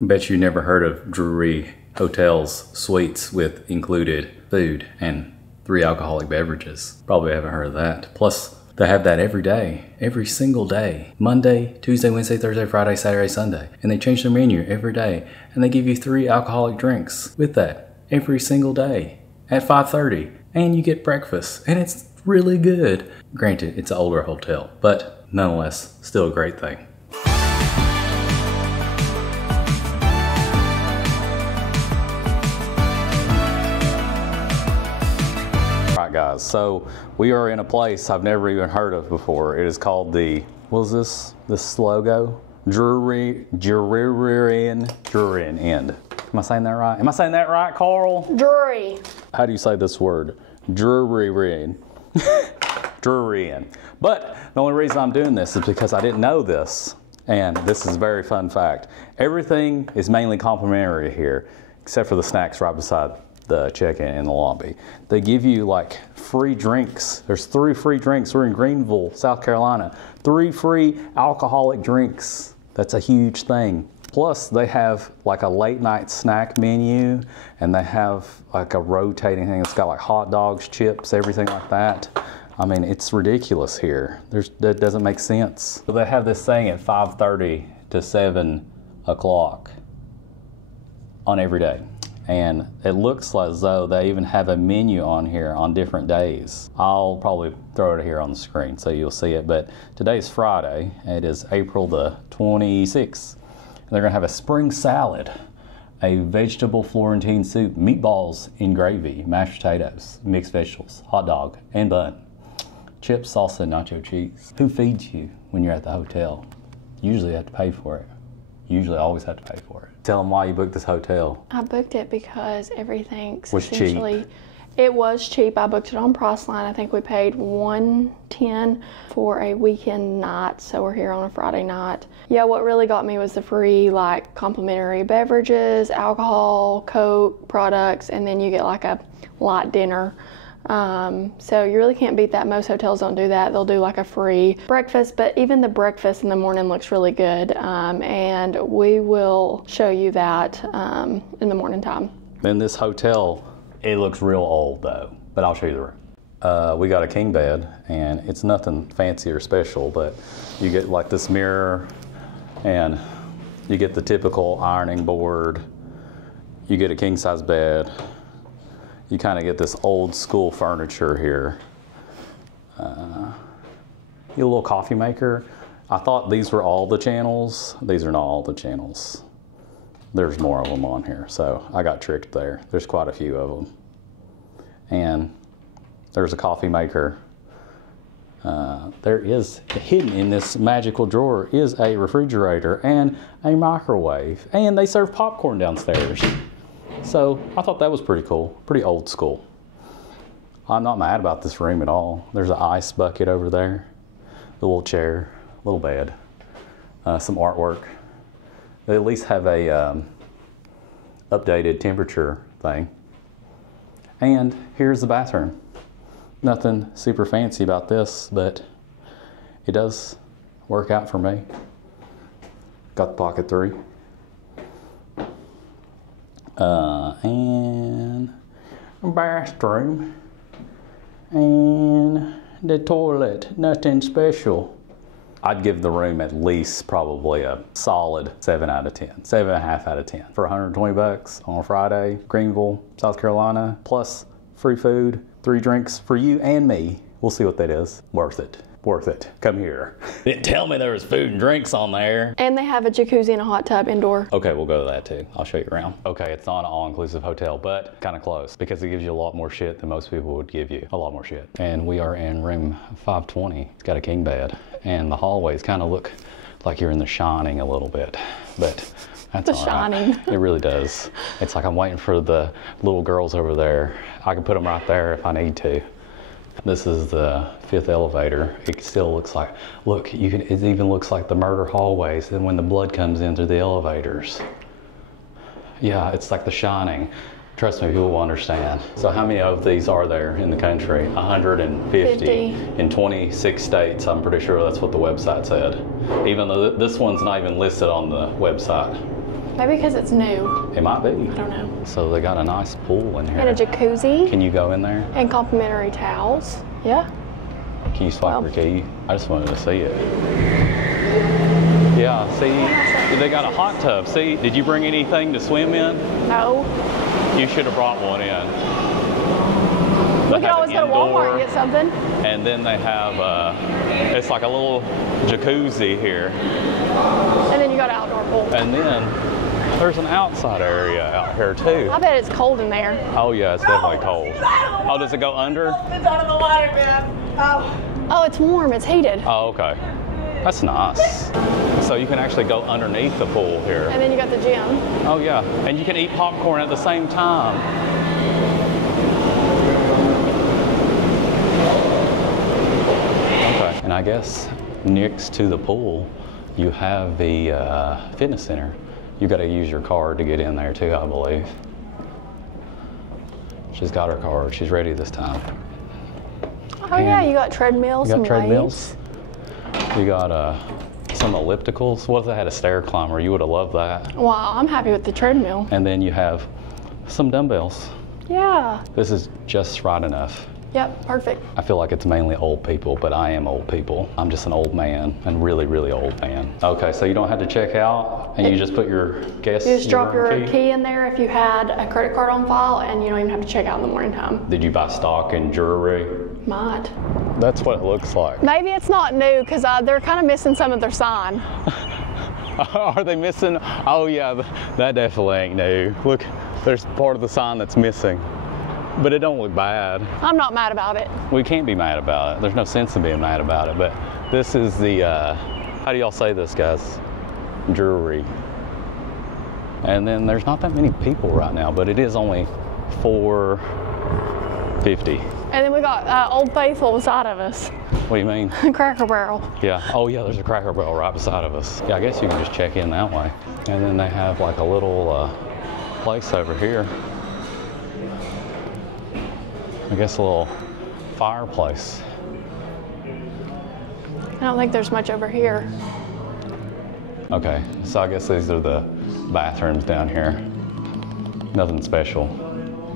Bet you never heard of Drury Hotels suites with included food and 3 alcoholic beverages. Probably haven't heard of that. Plus, they have that every day, every single day. Monday, Tuesday, Wednesday, Thursday, Friday, Saturday, Sunday. And they change their menu every day. And they give you 3 alcoholic drinks with that every single day at 5:30. And you get breakfast. And it's really good. Granted, it's an older hotel, but nonetheless, still a great thing. Guys, so we are in a place I've never even heard of before. It is called the, what is this logo? Drury End. Am I saying that right? Am I saying that right, Carl? Drury. How do you say this word? Drury End. Drury End. But the only reason I'm doing this is because I didn't know this, and this is a very fun fact. Everything is mainly complimentary here, except for the snacks right beside the check-in in the lobby. They give you like free drinks. There's 3 free drinks. We're in Greenville, South Carolina. 3 free alcoholic drinks. That's a huge thing. Plus they have like a late night snack menu, and they have like a rotating thing. It's got like hot dogs, chips, everything like that. I mean, it's ridiculous here. That doesn't make sense. So they have this thing at 5:30 to 7 o'clock on every day. And it looks as though they even have a menu on here on different days. I'll probably throw it here on the screen so you'll see it, but today's Friday. It is April the 26th. And they're gonna have a spring salad, a vegetable Florentine soup, meatballs in gravy, mashed potatoes, mixed vegetables, hot dog, and bun, chips, salsa, nacho cheese. Who feeds you when you're at the hotel? Usually you have to pay for it. Usually always have to pay for it. Tell them why you booked this hotel. I booked it because everything's was essentially cheap. It was cheap. I booked it on Priceline. I think we paid $110 for a weekend night, so we're here on a Friday night. Yeah, what really got me was the free like complimentary beverages, alcohol, Coke products, and then you get like a light dinner. So you really can't beat that. Most hotels don't do that. They'll do like a free breakfast, but even the breakfast in the morning looks really good. And we will show you that in the morning time. In this hotel, it looks real old though, but I'll show you the room. We got a king bed, and it's nothing fancy or special, but you get like this mirror, and you get the typical ironing board. You get a king size bed. You kind of get this old school furniture here. You get a little coffee maker. I thought these were all the channels. These are not all the channels. There's more of them on here, so I got tricked there. There's quite a few of them. And there's a coffee maker. There is hidden in this magical drawer is a refrigerator and a microwave, and they serve popcorn downstairs. So I thought that was pretty cool, pretty old school. I'm not mad about this room at all. There's an ice bucket over there, a little chair, a little bed, some artwork. They at least have a updated temperature thing. And here's the bathroom. Nothing super fancy about this, but it does work out for me. Got the pocket 3. And bathroom, and the toilet, nothing special. I'd give the room at least probably a solid 7 out of 10, 7.5 out of 10. For 120 bucks on a Friday, Greenville, South Carolina, plus free food, 3 drinks for you and me. We'll see what that is. Worth it. Worth it. Come here. Didn't tell me there was food and drinks on there. And they have a jacuzzi and a hot tub indoor. Okay, we'll go to that too. I'll show you around. Okay, it's not an all-inclusive hotel, but kind of close, because it gives you a lot more shit than most people would give you. A lot more shit. And we are in room 520. It's got a king bed, and the hallways kind of look like you're in The Shining a little bit, but that's all right. The Shining. It really does. It's like I'm waiting for the little girls over there. I can put them right there if I need to. This is the 5th elevator. It still looks like, look, it even looks like the murder hallways and when the blood comes in through the elevators. Yeah, it's like The Shining. Trust me, people will understand. So how many of these are there in the country? 150 in 26 states. I'm pretty sure that's what the website said. Even though this one's not even listed on the website. Maybe because it's new. It might be. I don't know. So they got a nice pool in here. And a jacuzzi. Can you go in there? And complimentary towels. Yeah. Can you swipe your key? I just wanted to see it. Yeah, see, they got a hot tub. See, did you bring anything to swim in? No. You should have brought one in. We could always go to Walmart and get something. And then they have, it's like a little jacuzzi here. And then you got an outdoor pool. And then there's an outside area out here too. I bet it's cold in there. Oh yeah, it's definitely cold. Oh, does it go under? It's out of the water, man. Oh, it's warm. It's heated. Oh, okay. That's nice. So you can actually go underneath the pool here. And then you got the gym. Oh yeah, and you can eat popcorn at the same time. Okay, and I guess next to the pool, you have the fitness center. You got to use your card to get in there too, I believe. She's got her card. She's ready this time. Oh yeah, you got treadmills. You got and treadmills. You got some ellipticals. What if they had a stair climber? You would have loved that. Wow, I'm happy with the treadmill. And then you have some dumbbells. Yeah. This is just right enough. Yep, perfect. I feel like it's mainly old people, but I am old people. I'm just an old man, and really, really old man. Okay, so you don't have to check out, and you just put your guest. You just drop your key in there if you had a credit card on file, and you don't even have to check out in the morning time. Did you buy stock in jewelry? Might. That's what it looks like. Maybe it's not new because they're kind of missing some of their sign. Are they missing? Oh yeah, that definitely ain't new. Look, there's part of the sign that's missing. But it don't look bad. I'm not mad about it. We can't be mad about it. There's no sense in being mad about it. But this is the, how do y'all say this, guys? Drury. And then there's not that many people right now, but it is only 4:50. And then we got Old Faithful beside of us. What do you mean? Cracker Barrel. Yeah. Oh yeah, there's a Cracker Barrel right beside of us. Yeah, I guess you can just check in that way. And then they have like a little place over here. I guess a little fireplace. I don't think there's much over here. Okay, so I guess these are the bathrooms down here. Nothing special.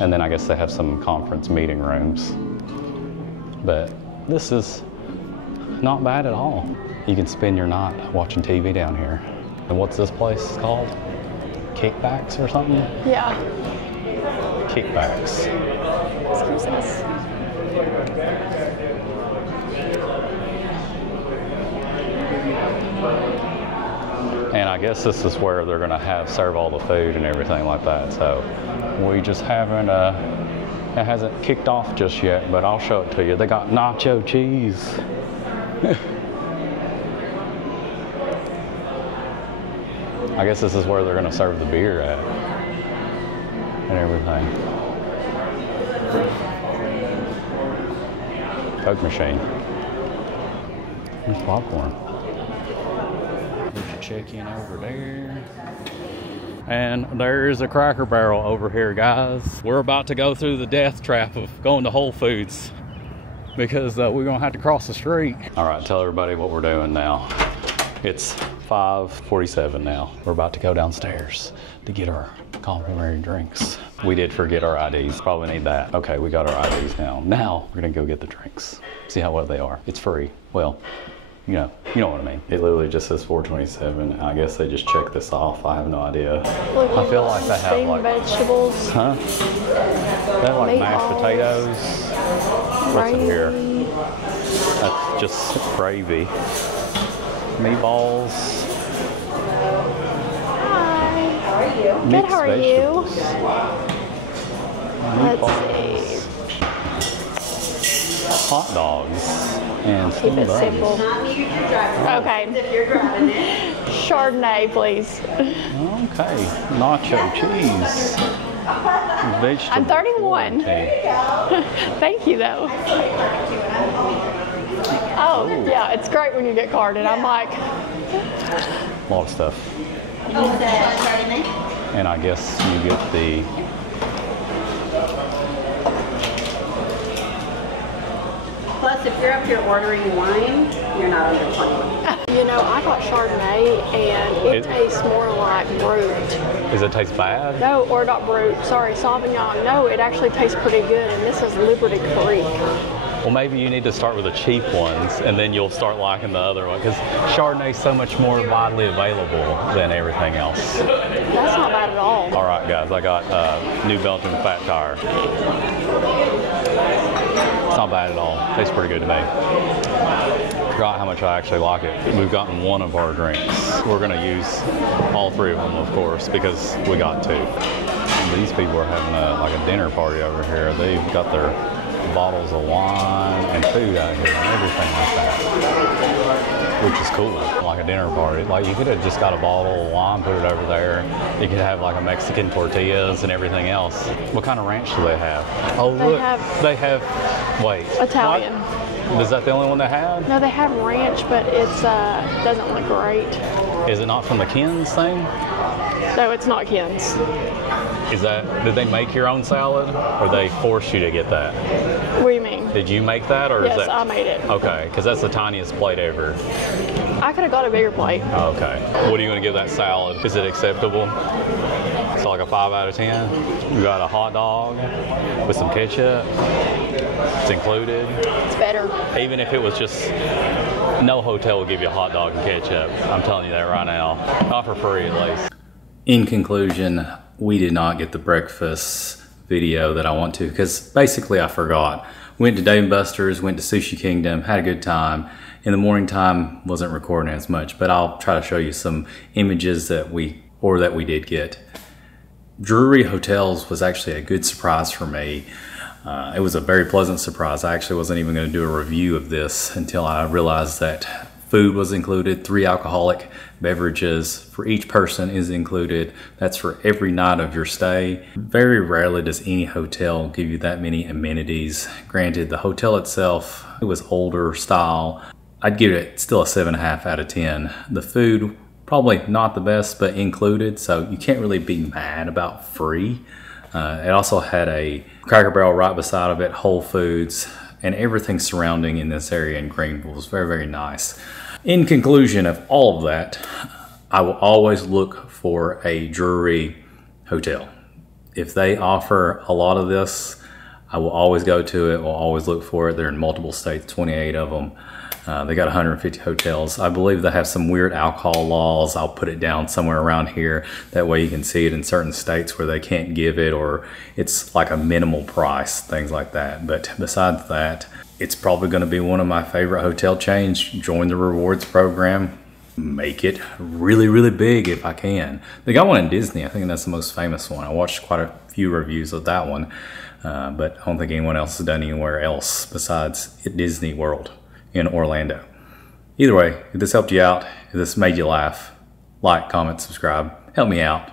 And then I guess they have some conference meeting rooms. But this is not bad at all. You can spend your night watching TV down here. And what's this place called? Kickbacks or something? Yeah. Kickbacks. Excuse us. And I guess this is where they're going to serve all the food and everything like that. So we just haven't, it hasn't kicked off just yet, but I'll show it to you. They got nacho cheese. I guess this is where they're going to serve the beer at and everything. Coke machine. There's popcorn. There's your check-in over there. And there's a Cracker Barrel over here, guys. We're about to go through the death trap of going to Whole Foods because we're gonna have to cross the street. All right, tell everybody what we're doing now. It's 5:47 now. We're about to go downstairs to get our complimentary drinks. We did forget our IDs. Probably need that. Okay, we got our IDs now. Now we're gonna go get the drinks. See how well they are. It's free. Well, you know what I mean. It literally just says 427. I guess they just checked this off. I have no idea. Look, I feel like they have steamed like vegetables. Huh? They have like mashed Meatballs. potatoes. What's in here? Gravy. That's just gravy. Meatballs. Hi. How are you? Good, Mixed how are you? vegetables. Let's Meatballs. see. Hot dogs and Keep steamed it buns. simple. Not me, you're driving. Okay. If you're driving it. Chardonnay, please. Okay, nacho cheese. Vegetable I'm 31. quarantine. Thank you, though. Oh, Ooh. yeah, it's great when you get carded. I'm like, A lot of stuff. Oh, Chardonnay? And I guess you get the Plus, if you're up here ordering wine, you're not under 21. You know, I got Chardonnay and it tastes more like Brut. Does it taste bad? No, or not Brut, sorry, Sauvignon. No, it actually tastes pretty good, and this is Liberty Creek. Well, maybe you need to start with the cheap ones, and then you'll start liking the other one, because Chardonnay's so much more widely available than everything else. That's not bad at all. All right, guys, I got New Belgium Fat Tire. It's not bad at all. Tastes pretty good to me. Forgot how much I actually like it. We've gotten one of our drinks. We're gonna use all three of them, of course, because we got two. These people are having a dinner party over here. They've got their bottles of wine and food out here and everything like that, which is cool. Like a dinner party. Like, you could have just got a bottle of wine, put it over there. You could have like a Mexican tortillas and everything else. What kind of ranch do they have? Oh, look, they have wait, Italian. What? Is that the only one they have? No, they have ranch, but it's doesn't look great. Is it not from the Ken's thing? No, it's not Ken's. Did they make your own salad, or they forced you to get that? What do you mean? Did you make that, or yes, is that? I made it. Okay, because that's the tiniest plate ever. I could have got a bigger plate. Okay. What are you going to give that salad? Is it acceptable? It's like a 5 out of 10. You got a hot dog with some ketchup. It's included. It's better. Even if it was just, no hotel will give you a hot dog and ketchup. I'm telling you that right now. Not for free, at least. In conclusion, we did not get the breakfast video that I want to, because basically I forgot. Went to Dave & Buster's, went to Sushi Kingdom, had a good time. In the morning time, wasn't recording as much, but I'll try to show you some images that we did get. Drury Hotels was actually a good surprise for me. It was a very pleasant surprise. I actually wasn't even going to do a review of this until I realized that food was included, 3 alcoholic beverages for each person is included. That's for every night of your stay. Very rarely does any hotel give you that many amenities. Granted, the hotel itself, it was older style. I'd give it still a 7.5 out of 10. The food, probably not the best, but included, so you can't really be mad about free. It also had a Cracker Barrel right beside of it, Whole Foods, and everything surrounding in this area in Greenville was very, very nice. In conclusion of all of that, I will always look for a Drury hotel. If they offer a lot of this, I will always go to it, will always look for it. They're in multiple states, 28 of them. They got 150 hotels. I believe they have some weird alcohol laws. I'll put it down somewhere around here. That way you can see it in certain states where they can't give it, or it's like a minimal price, things like that. But besides that, it's probably going to be one of my favorite hotel chains. Join the rewards program. Make it really, really big if I can. They got one in Disney. I think that's the most famous one. I watched quite a few reviews of that one, but I don't think anyone else has done anywhere else besides at Disney World in Orlando. Either way, if this helped you out, if this made you laugh, like, comment, subscribe, help me out.